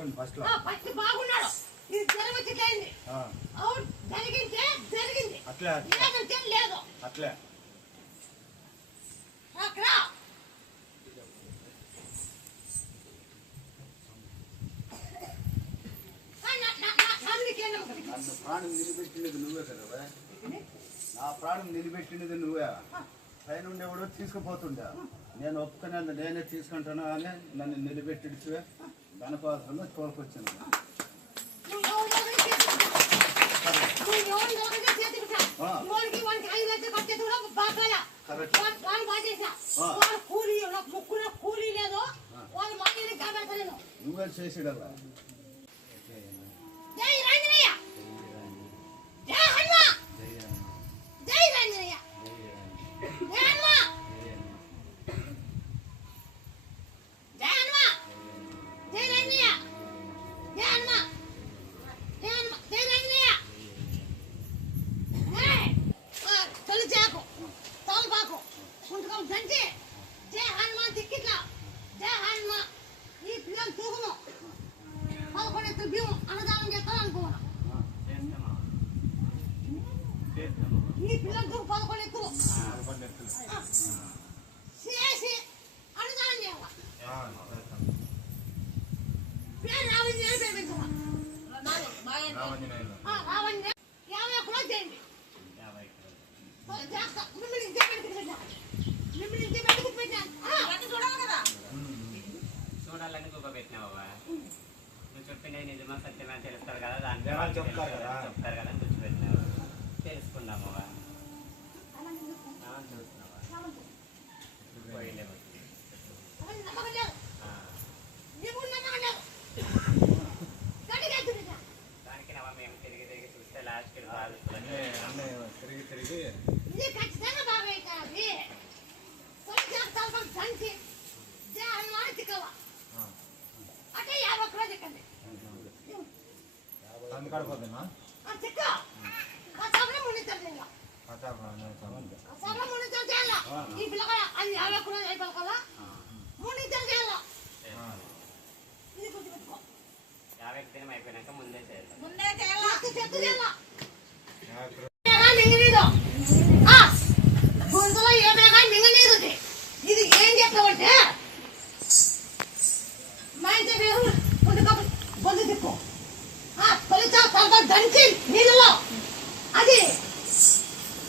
బాగుంది ఫస్ట్ బాగున్నాడు. ఇది జరగచ్చింది. అవును జరిగింది అట్లా లేదంటే లేదు అట్లా అక్కడ నన్ను ప్రాణం నిలబెట్టినది నువ్వే కదా. నా ప్రాణం నిలబెట్టినది నువ్వే. పైన ఉండేవాడు తీసుకుపోతుండే నేను ఒప్పుకునేది నేనే తీసుకుంటాను అని నన్ను నిలబెట్టి దానికోసంగా తోలుకొచ్చాను. నువ్వే చేసాడల్లా. ఈ పిల్లలకు 11 ఎత్తులు చేసి అనుదానం చేయాలి. పేరు రావంజనేయులు పేరు పెట్టుకోవాలి. రావంజనేయులు 50 ఎకరాలు చేయండి. చూడాలని గొప్ప పెట్టినావా? నువ్వు చెప్పిండే నిజమా సత్యమా తెలుస్తారు కదా, దాని చెప్తారు కదా కూర్చోబెట్టినావు. తెలుసుకుందామవా? దానికి నవ్వ మేము తిరిగి తిరిగి చూస్తే లాస్ట్ తిరిగి అంటే 50 ఎకరాలు చెక్కండి. ఈ పిల్లగా అది 50 ఎకరాలు అయిపోవాలి కదా, 3 ఇద్దరు చేయాలి. 50 దినం అయిపోయినాక ముందే చేయాలి. ముందే చేయాలి.